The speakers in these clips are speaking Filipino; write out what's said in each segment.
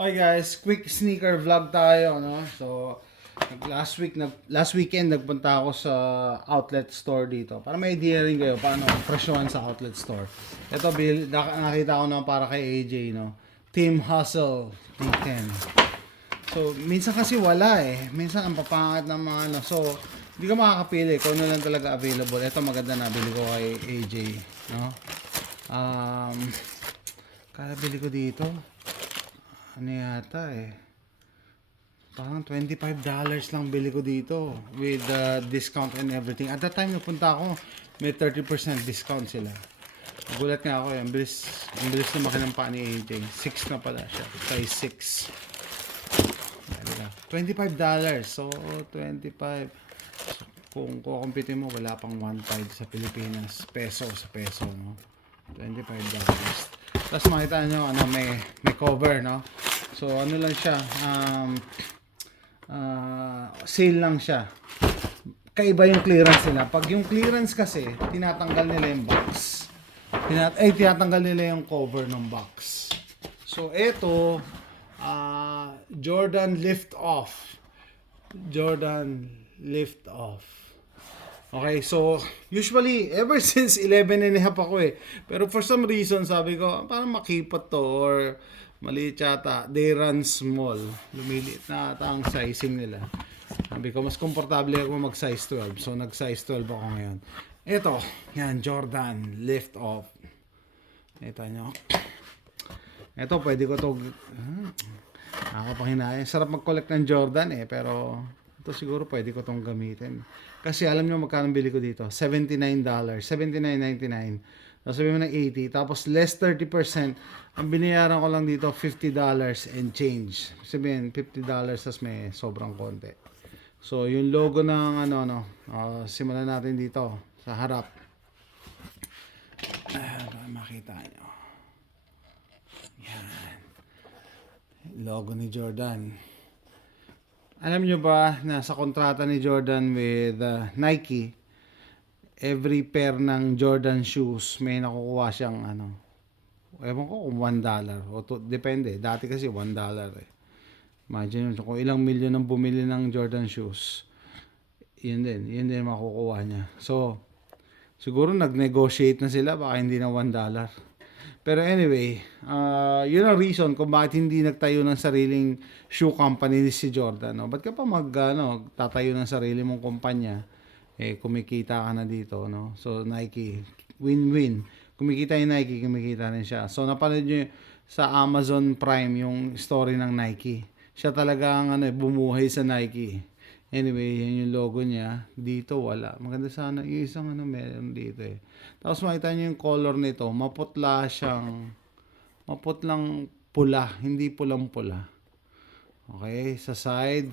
Hi guys, quick sneaker vlog tayo, no? So, last weekend nagpunta ako sa outlet store dito para may idea rin kayo paano presyohan sa outlet store. Ito nakita ko na para kay AJ, no? Team Hustle D10. So, minsan kasi wala eh. Minsan ang papangit ng mga ano. So, hindi ka makakapili kung ano lang talaga available. Ito maganda na bili ko kay AJ, no? Kala bili ko dito. Ano yata eh. Parang $25 lang bili ko dito with discount and everything. At that time napunta ako, may 30% discount sila. Nagulat nga ako eh. Ang bilis na makinampa ni AJ. 6 na pala siya. Size 6. $25. So, 25. So, kung kukumpiti mo, wala pang 1.5 sa Pilipinas. Peso sa peso, no? $25. Tapos makita nyo, ano, may cover, no? So, ano lang siya, sale lang siya. Kaiba yung clearance nila. Pag yung clearance kasi, tinatanggal nila yung box. Tinatanggal nila yung cover ng box. So, ito, Jordan Lift Off. Jordan Lift Off. Okay, so usually ever since 11 and a half ako eh. Pero for some reason sabi ko, parang makipot to or maliit yata. They run small. Lumiliit na ata ang sizing nila. Sabi ko, mas komportable ako mag size 12. So nag size 12 ako ngayon. Ito, yan, Jordan Lift Off. Ito nyo. Ito, pwede ko to nakakapanghinaya. Sarap mag-collect ng Jordan eh, pero ito siguro pwede ko tong gamitin. Kasi alam nyo magkano bili ko dito? $79. $79.99. Tapos sabi mo ng 80. Tapos less 30%. Ang binayaran ko lang dito, $50 and change. Sabihin, $50 tapos may sobrang konti. So, yung logo ng simulan natin dito sa harap. Makita nyo. Yan. Logo ni Jordan. Alam nyo ba na sa kontrata ni Jordan with Nike, every pair ng Jordan shoes may nakukuha siyang ewan ko kung $1 o depende. Dati kasi $1 eh. Imagine kung ilang milyon ang bumili ng Jordan shoes, yun din makukuha niya. So siguro nag-negotiate na sila, baka hindi na $1. Pero anyway, yun ang reason kung bakit hindi nagtayo ng sariling shoe company ni si Jordan. No? Ba't ka pa tatayo ng sarili mong kumpanya? Eh, kumikita ka na dito. No? So, Nike, win-win. Kumikita yung Nike, kumikita rin siya. So, napanood nyo sa Amazon Prime yung story ng Nike. Siya talaga ang bumuhay sa Nike. Anyway, yan yung logo niya. Dito, wala. Maganda sana. Yung isang meron dito eh. Tapos makita nyo yung color nito. Maputlang pula. Hindi pulang-pula. Okay, sa side,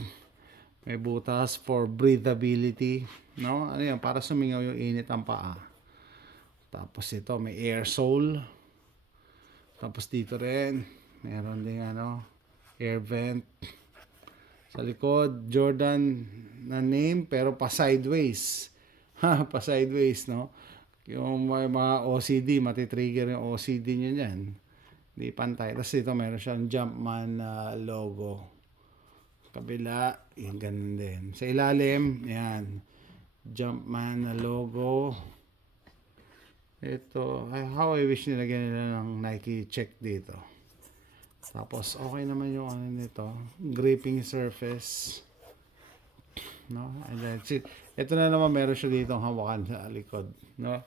may butas for breathability. No? Ano yan? Para sumingaw yung init ang paa. Tapos ito, may air sole. Tapos dito rin, meron din air vent. Sa likod, Jordan na name pero pa sideways. Pa sideways, no? Yung mga OCD, matitrigger yung OCD nyo dyan. Hindi pantay. Tapos dito meron siyang Jumpman logo. Kabila, yung ganun din. Sa ilalim, yan. Jumpman logo. Ito, how I wish nilagyan nila ng Nike check dito. Tapos, okay naman yung nito. Gripping surface. No? And that's it. Ito na naman meron siya dito hawakan sa likod. No?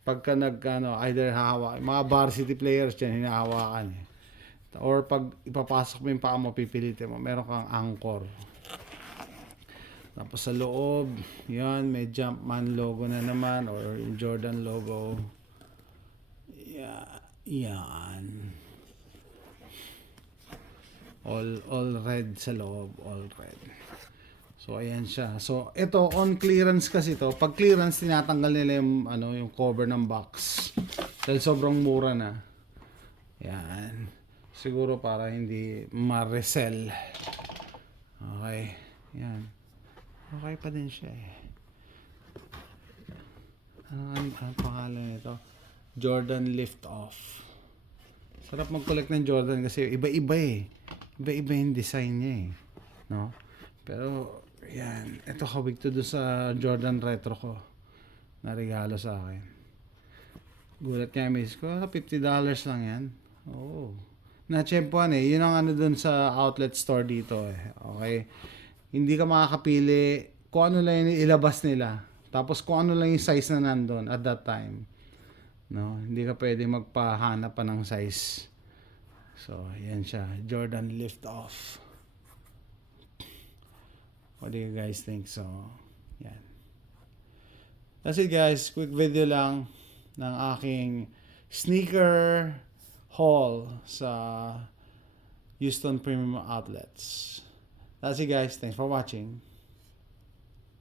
Pagka either hahawak, mga varsity players dyan, hinahawakan eh. Or pag ipapasok mo yung paa mo, pipilitin mo, meron kang anchor. Tapos sa loob, yan, may Jumpman logo na naman, or yung Jordan logo. Yan. All red sa loob, all red. So ayan siya. So ito on clearance kasi to. Pag clearance tinatanggal nila yung cover ng box. Dahil sobrang mura na. Yan. Siguro para hindi ma-resell. Okay. Yan. Okay pa din siya eh. Ano pangalan nito? Jordan Lift Off. Sarap mag-collect ng Jordan kasi iba-iba eh. Iba-iba yung design niya eh. No? Pero, yan. Ito hawig to doon sa Jordan Retro ko. Na regalo sa akin. Gulat kaya miss ko, $50 lang yan. Oo. Na-tsempuan eh. Yun ang ano doon sa outlet store dito eh. Okay. Hindi ka makakapili kung ano lang yung ilabas nila. Tapos kung ano lang yung size na nandun at that time. No? Hindi ka pwede magpahanap pa ng size. So, yan siya. Jordan Lift Off. What do you guys think? So, yan. That's it guys. Quick video lang ng aking sneaker haul sa Houston Premium Outlets. That's it guys. Thanks for watching.